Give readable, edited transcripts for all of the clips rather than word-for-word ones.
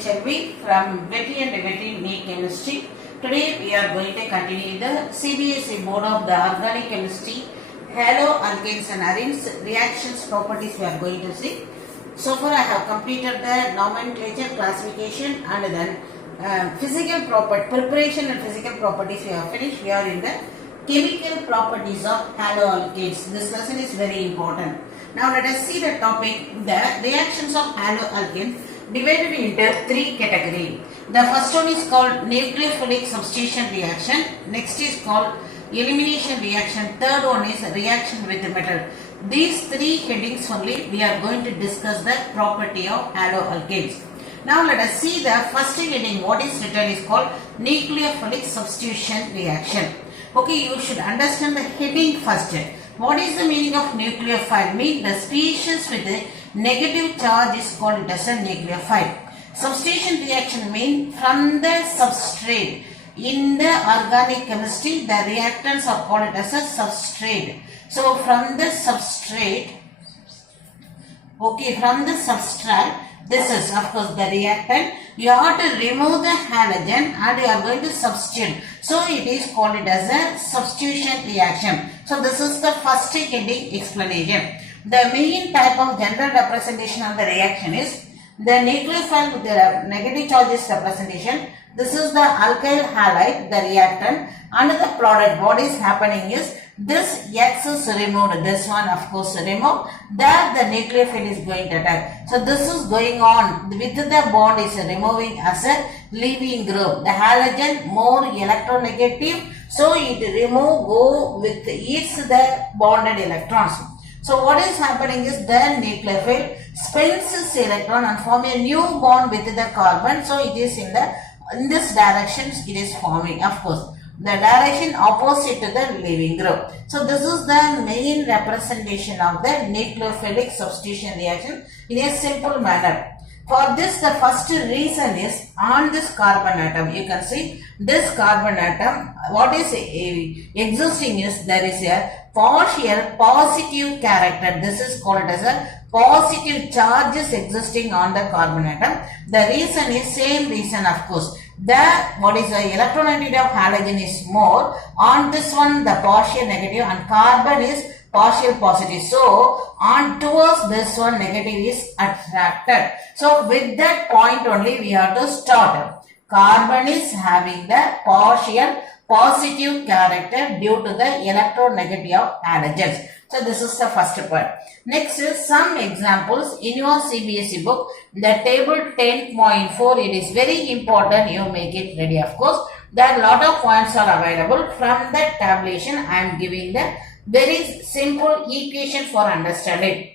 Chelvi from Vetty and Vetty NEET Chemistry. Today we are going to continue the CBSE Board of the Organic Chemistry, Haloalkanes and Arenes reactions properties we are going to see. So far I have completed the nomenclature, classification and then physical property, preparation and physical properties we have finished. We are in the chemical properties of haloalkanes. This lesson is very important. Now let us see the topic, the reactions of haloalkanes divided into three categories. The first one is called nucleophilic substitution reaction. Next is called elimination reaction. Third one is reaction with metal. These three headings only we are going to discuss the property of haloalkanes. Now let us see the first heading. What is written is called nucleophilic substitution reaction. Okay, you should understand the heading first. What is the meaning of nucleophile? Means the species with a negative charge is called as a nucleophile. Substitution reaction means from the substrate. In the organic chemistry, the reactants are called as a substrate. So from the substrate, this is of course the reactant. You have to remove the halogen and you are going to substitute. So it is called as a substitution reaction. So this is the first heading explanation. The main type of general representation of the reaction is the nucleophile with the negative charges representation. This is the alkyl halide, the reactant, and the product. What is happening is this X is removed, this one of course removed, that the nucleophile is going to attack. So this is going on with the bond is removing as a leaving group. The halogen more electronegative, so it go with eats the bonded electrons. So what is happening is the nucleophile spins its electron and form a new bond with the carbon. So it is in this direction it is forming, of course. The direction opposite to the leaving group. So this is the main representation of the nucleophilic substitution reaction in a simple manner. For this, the first reason is on this carbon atom. You can see this carbon atom, what is existing is there is a partial positive character. This is called as a positive charges existing on the carbon atom. The reason is same reason, of course. The electronegativity of halogen is more. On this one the partial negative and carbon is partial positive. So on towards this one negative is attracted. So with that point only we have to start. Carbon is having the partial positive character due to the electronegativity of halogens. So this is the first part. Next is some examples in your CBSE book. The table 10.4, it is very important you make it ready, of course. There are a lot of points are available. From that tabulation I am giving the very simple equation for understanding.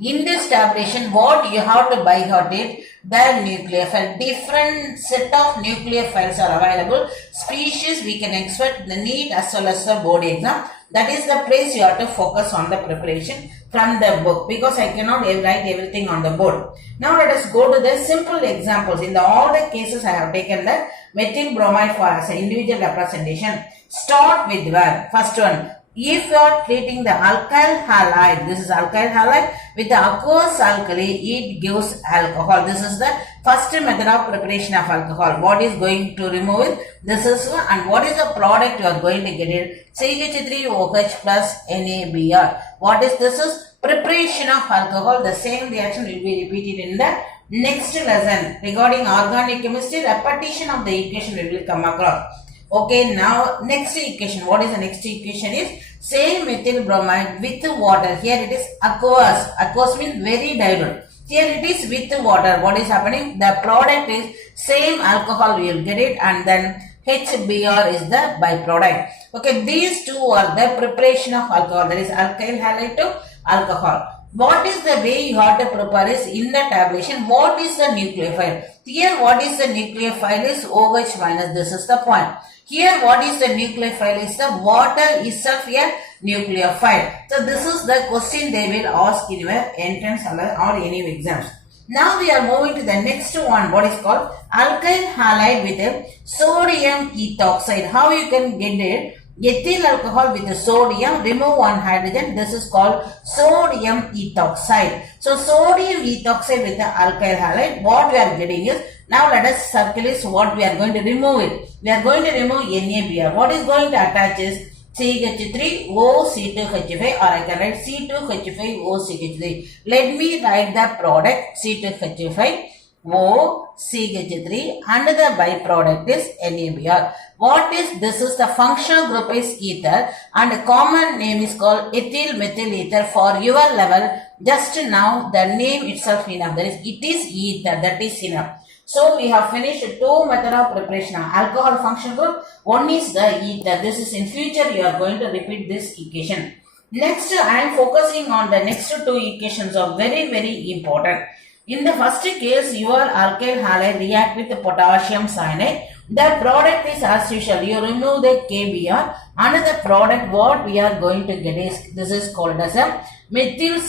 In this tabulation, what you have to by heart is the nucleophile. Different set of nucleophiles are available. Species we can expect the NEET as well as the board exam. That is the place you have to focus on the preparation from the book, because I cannot write everything on the board. Now let us go to the simple examples. In all the cases I have taken the methyl bromide for as an individual representation. Start with where? First one. If you are treating the alkyl halide, this is alkyl halide with the aqueous alkali, it gives alcohol. This is the first method of preparation of alcohol. What is going to remove it? This is one. And what is the product you are going to get it? CH3OH plus NaBr. What is this? Is preparation of alcohol. The same reaction will be repeated in the next lesson. Regarding organic chemistry, repetition of the equation we will come across. Okay, now next equation. What is the next equation is same methyl bromide with water. Here it is aqueous. Aqueous means very dilute. Here it is with water. What is happening? The product is same alcohol we will get it, and then HBr is the byproduct. Okay, these two are the preparation of alcohol. That is alkyl halide to alcohol. What is the way you have to prepare is in the tabulation. What is the nucleophile? Here what is the nucleophile is OH minus. This is the point. Here what is the nucleophile is the water itself a nucleophile. So this is the question they will ask in your entrance or any exams. Now we are moving to the next one. What is called alkyl halide with a sodium ethoxide. How you can get it? Ethyl alcohol with sodium, remove one hydrogen. This is called sodium ethoxide. So sodium ethoxide with the alkyl halide. What we are getting is, now let us circle is what we are going to remove it. We are going to remove NaBr. What is going to attach is CH3OC2H5, or I can write C2H5OCH3. Let me write the product C2H5OCH3 and the byproduct is NaBr. What is this? Is the functional group is ether and the common name is called ethyl methyl ether. For your level, just now the name itself enough. That is, it is ether, that is enough. So we have finished two method of preparation of alcohol functional group. One is the ether. This is in future you are going to repeat this equation. Next I am focusing on the next two equations are very important. In the first case, your alkyl halide react with the potassium cyanide. The product is as usual. You remove the KBr. Another product what we are going to get is, this is called as a methyl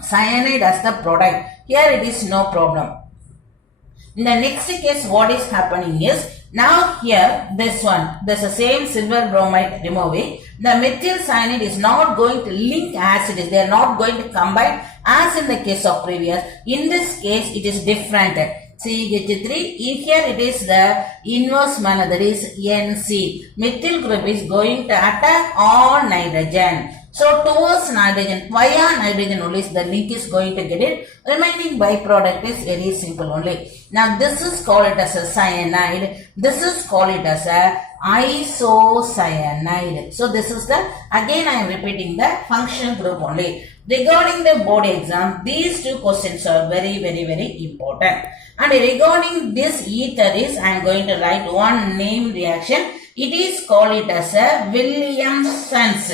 cyanide as the product. Here it is no problem. In the next case, what is happening is, now here this one, there's the same silver bromide removing. The methyl cyanide is not going to link as it is. They are not going to combine as in the case of previous. In this case, it is different. CH3, here it is the inverse manner, that is NC. Methyl group is going to attack on nitrogen. So towards nitrogen, via nitrogen only the link is going to get it. Remaining byproduct is very simple only. Now this is called it as a cyanide. This is called it as a isocyanide. So this is the, again I am repeating the functional group only. Regarding the board exam, these two questions are very important. And regarding this ether is, I am going to write one name reaction. It is called it as a Williamson's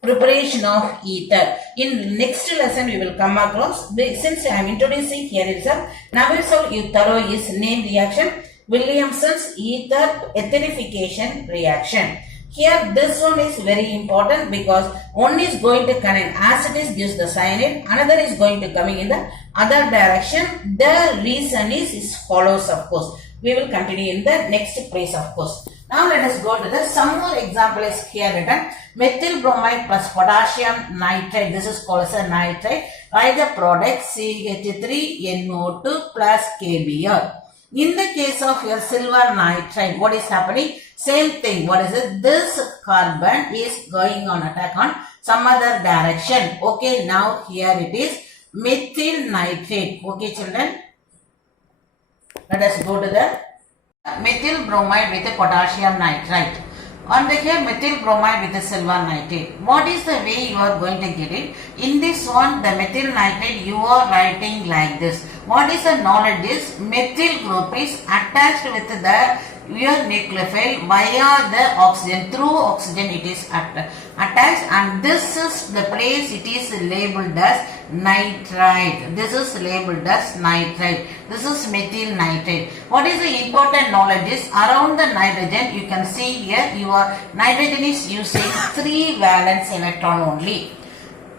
preparation of ether. In next lesson we will come across, since I am introducing here itself, now itself you thorough is name reaction, Williamson's ether esterification reaction. Here this one is very important because one is going to connect as it is gives the cyanide, another is going to coming in the other direction. The reason is follows of course. We will continue in the next place of course. Now let us go to the some more example is here written. Methyl bromide plus potassium nitrate. This is called as a nitrate. Write the product CH3NO2 plus KBr. In the case of your silver nitride, what is happening? Same thing. What is it? This carbon is going on attack on some other direction. Okay, now here it is methyl nitrate. Okay, children. Let us go to the methyl bromide with a potassium nitrite. On the here methyl bromide with the silver nitrate. What is the way you are going to get it? In this one, the methyl nitrate you are writing like this. What is the knowledge is methyl group is attached with the your nucleophile via the oxygen. Through oxygen it is attached, and this is the place it is labeled as nitrite. This is labeled as nitrite. This is methyl nitrate. What is the important knowledge is around the nitrogen you can see here your nitrogen is using 3 valence electron only.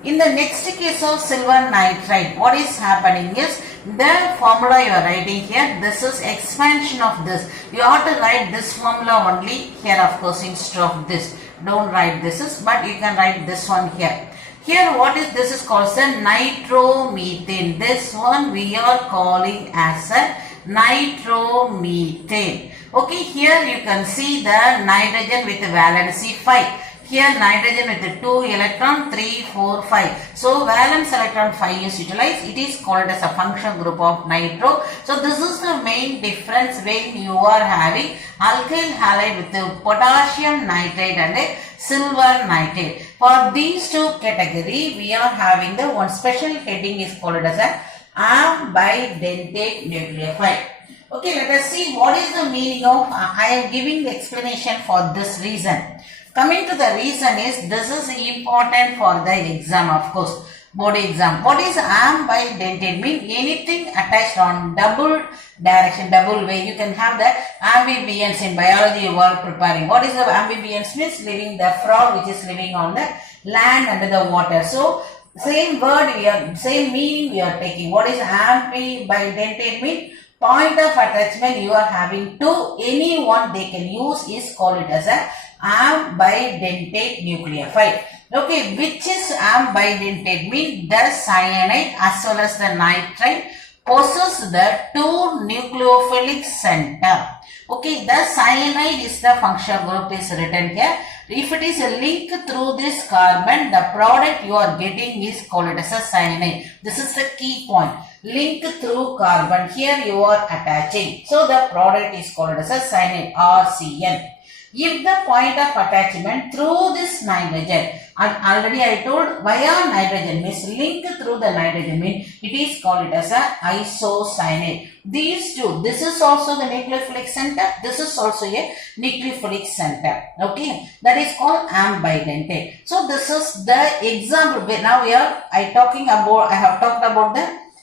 In the next case of silver nitride, what is happening is the formula you are writing here, this is expansion of this. You have to write this formula only here of course instead of this. Don't write this is, but you can write this one here. Here what is this is called a nitromethane. This one we are calling as a nitromethane. Okay, here you can see the nitrogen with valency 5. Here nitrogen with 2 electron, 3, 4, 5. So valence electron 5 is utilized. It is called as a functional group of nitro. So this is the main difference when you are having alkyl halide with the potassium nitrate and a silver nitrate. For these two category, we are having the one special heading is called as a ambidentate nucleophile. Okay, let us see what is the meaning of, I am giving the explanation for this reason. Coming to the reason is, this is important for the exam of course, board exam. What is ambidentate mean? Anything attached on double direction, double way. You can have the amphibians in biology you are preparing. What is the amphibians means? Living the frog which is living on the land under the water. So same word we are, same meaning we are taking. What is ambidentate mean? Point of attachment you are having to anyone they can use is called it as a ambidentate nucleophile. Okay, which is ambidentate? Means the cyanide as well as the nitrite possess the two nucleophilic center. Okay, the cyanide is the functional group is written here. If it is a link through this carbon, the product you are getting is called as a cyanide. This is the key point. Link through carbon. Here you are attaching. So the product is called as a cyanide or CN. If the point of attachment through this nitrogen, and already I told via nitrogen means link through the nitrogen means it is called as a isocyanate. These two, this is also the nucleophilic center, this is also a nucleophilic center. Okay, that is called ambidentate. So this is the example. Now I have talked about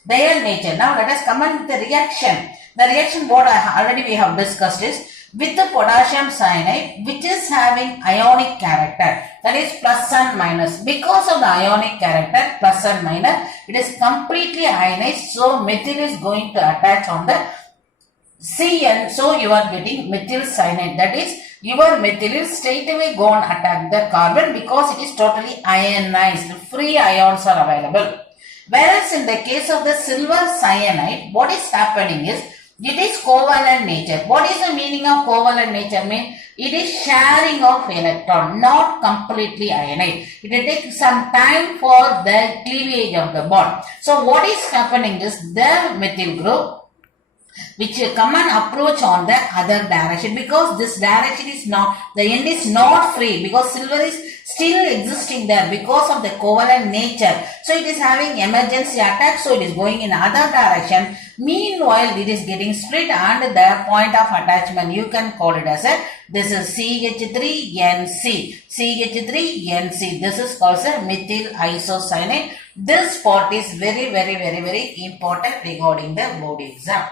their nature. Now let us come on with the reaction. The reaction what already we have discussed is with the potassium cyanide which is having ionic character, that is plus and minus. Because of the ionic character plus and minus, it is completely ionized, so methyl is going to attach on the CN, so you are getting methyl cyanide. That is your methyl is straight away go and attack the carbon because it is totally ionized, free ions are available. Whereas in the case of the silver cyanide, what is happening is it is covalent nature. What is the meaning of covalent nature? Mean it is sharing of electron, not completely ionized. It will take some time for the cleavage of the bond. So what is happening is the methyl group which come and approach on the other direction, because this direction is not, the end is not free, because silver is still existing there because of the covalent nature. So it is having emergency attack, so it is going in other direction. Meanwhile, it is getting split and the point of attachment you can call it as a, this is CH3NC. CH3NC. This is called a methyl isocyanate. This part is very important regarding the board exam.